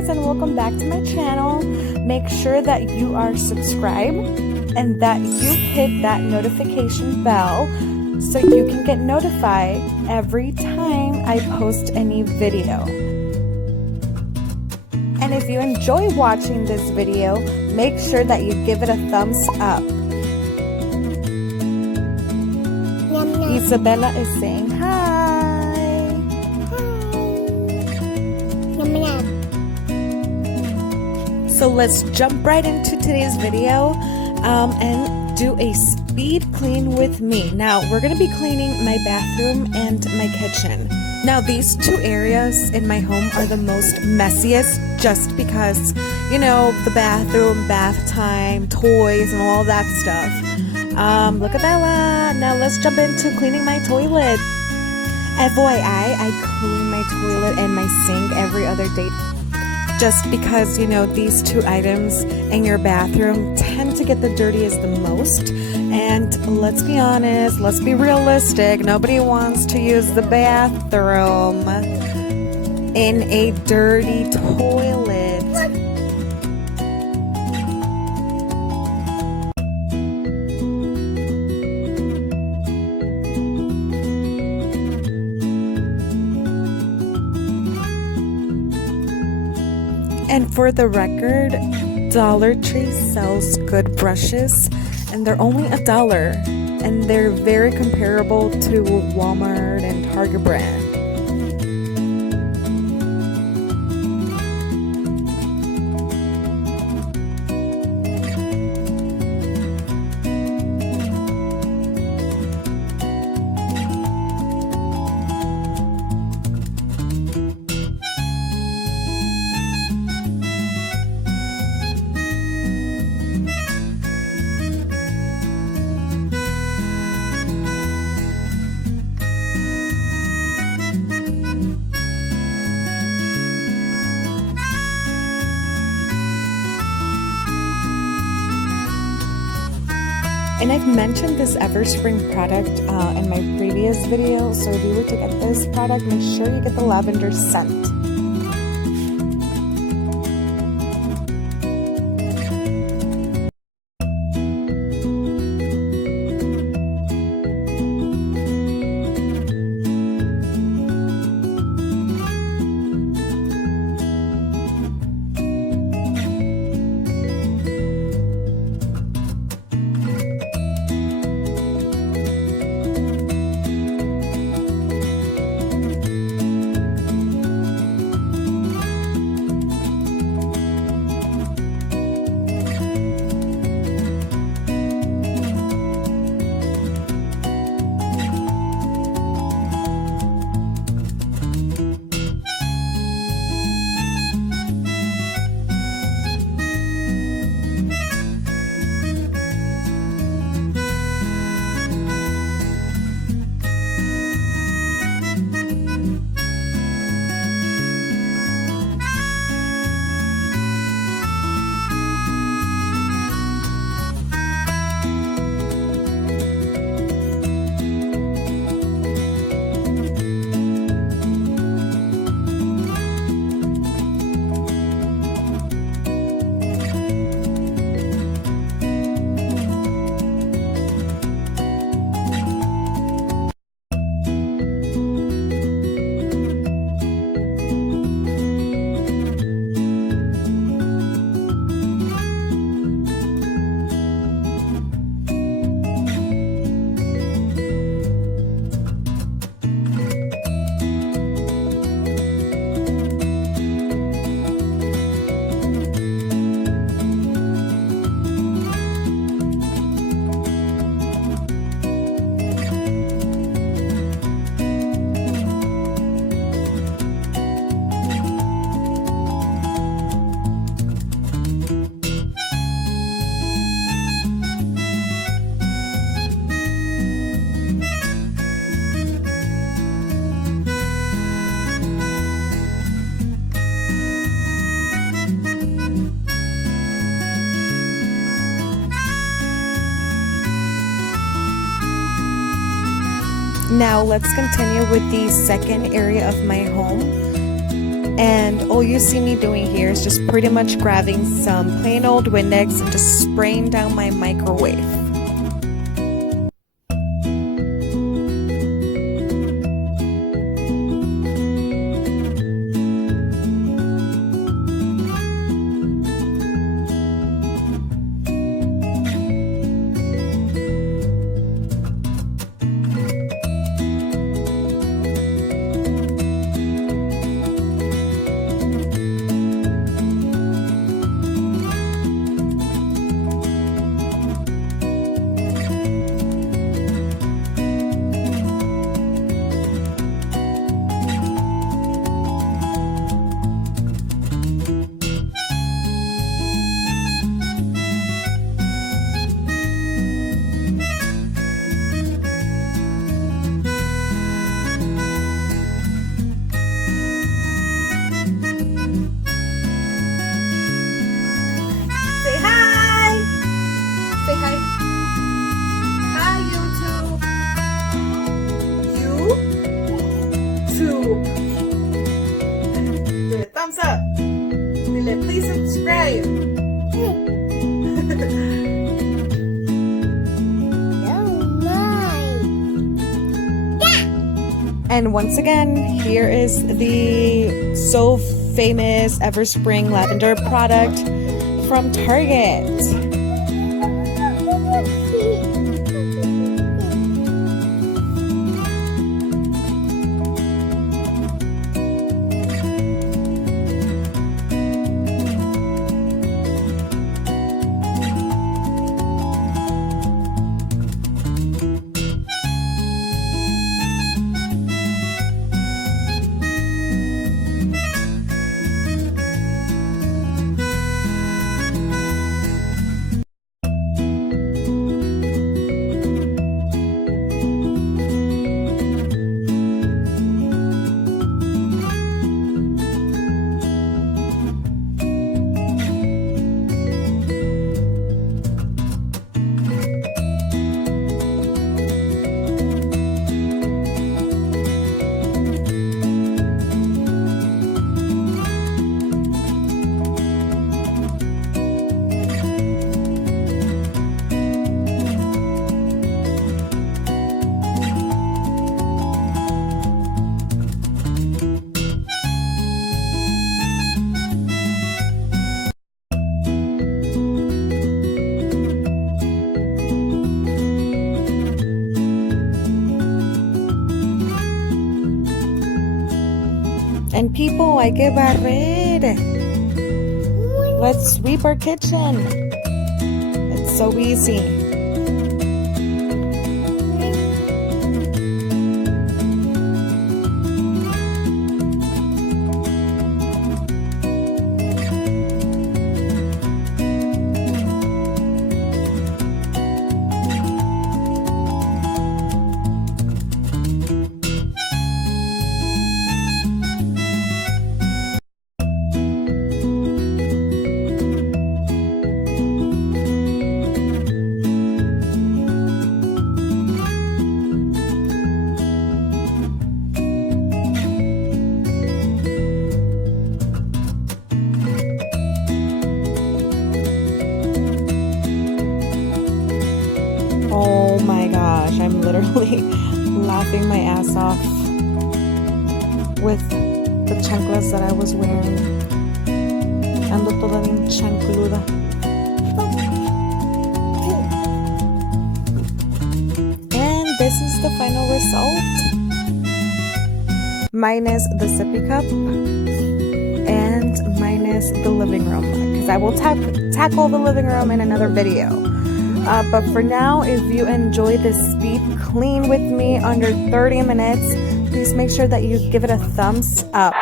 guys, and welcome back to my channel. Make sure that you are subscribed and that you hit that notification bell so you can get notified every time I post a new video. And if you enjoy watching this video, make sure that you give it a thumbs up. Isabella is saying hi. So let's jump right into today's video and do a speed clean with me. Now we're going to be cleaning my bathroom and my kitchen. Now these two areas in my home are the most messiest just because, you know, the bathroom, bath time, toys and all that stuff. Look at Bella. Now let's jump into cleaning my toilet. FYI, I clean my toilet and my sink every other day. Just because, you know, these two items in your bathroom tend to get the dirtiest the most. And let's be honest, let's be realistic. Nobody wants to use the bathroom in a dirty toilet. And for the record, Dollar Tree sells good brushes and they're only $1 and they're very comparable to Walmart and Target brand. And I've mentioned this Everspring product in my previous video, so if you were to get this product, make sure you get the lavender scent. Now let's continue with the second area of my home. And all you see me doing here is just pretty much grabbing some plain old Windex and just spraying down my microwave. Thumbs up. Please subscribe. And once again, here is the so famous Everspring lavender product from Target. And people, hay que barrer. Let's sweep our kitchen. It's so easy. Oh my gosh, I'm literally laughing my ass off with the chanclas that I was wearing. Ando toda bien chancluda. And this is the final result. Minus the sippy cup and minus the living room, because I will tackle the living room in another video. But for now, if you enjoy this speed clean with me under 30 minutes, please make sure that you give it a thumbs up.